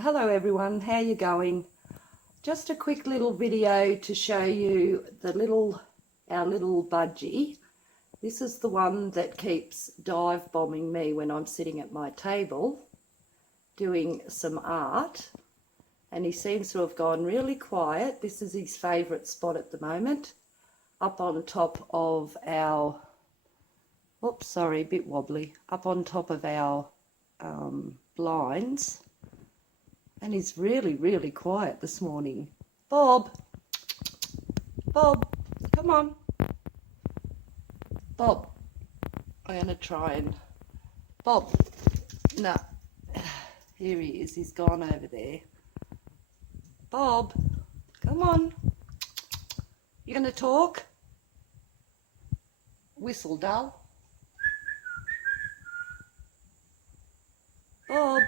Hello everyone, how you going? Just a quick little video to show you our little budgie. This is the one that keeps dive bombing me when I'm sitting at my table doing some art, and he seems to have gone really quiet. This is his favourite spot at the moment, up on top of our, oops, sorry, a bit wobbly, up on top of our blinds. And he's really quiet this morning. Bob, come on. Bob, I'm going to try and... Bob, no. Here he is, he's gone over there. Bob, come on. You going to talk? Whistle, dull. Bob.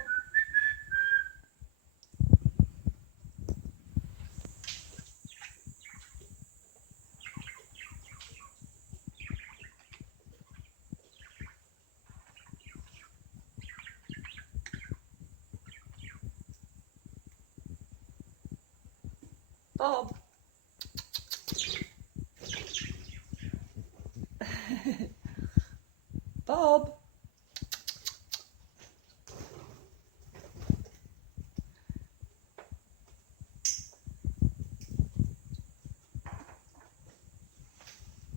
Bob. Bob.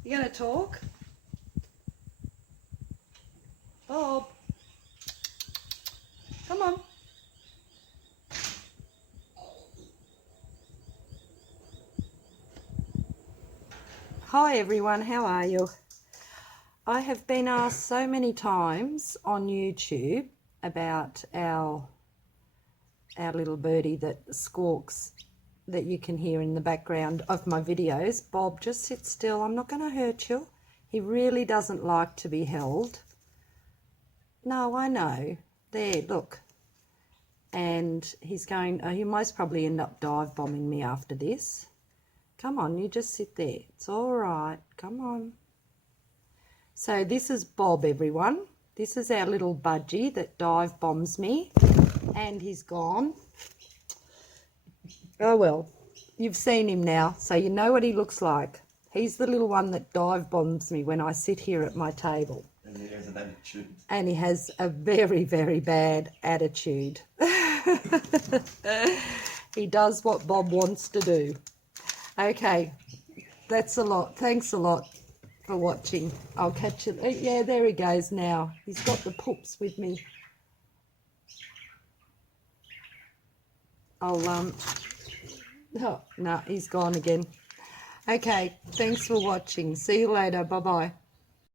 You gonna talk? Bob. Come on. Hi everyone, how are you? I have been asked so many times on YouTube about our little birdie that squawks that you can hear in the background of my videos. Bob, just sit still, I'm not going to hurt you. He really doesn't like to be held. No, I know. There, look. And he's going, he'll most probably end up dive bombing me after this. Come on, you just sit there. It's all right. Come on. So this is Bob, everyone. This is our little budgie that dive bombs me. And he's gone. Oh, well, you've seen him now, so you know what he looks like. He's the little one that dive bombs me when I sit here at my table. And he has an attitude. And he has a very bad attitude. He does what Bob wants to do. Okay, that's a lot. Thanks a lot for watching. I'll catch you. Yeah, there he goes now. He's got the poops with me. Oh, no, he's gone again. Okay, thanks for watching. See you later. Bye-bye.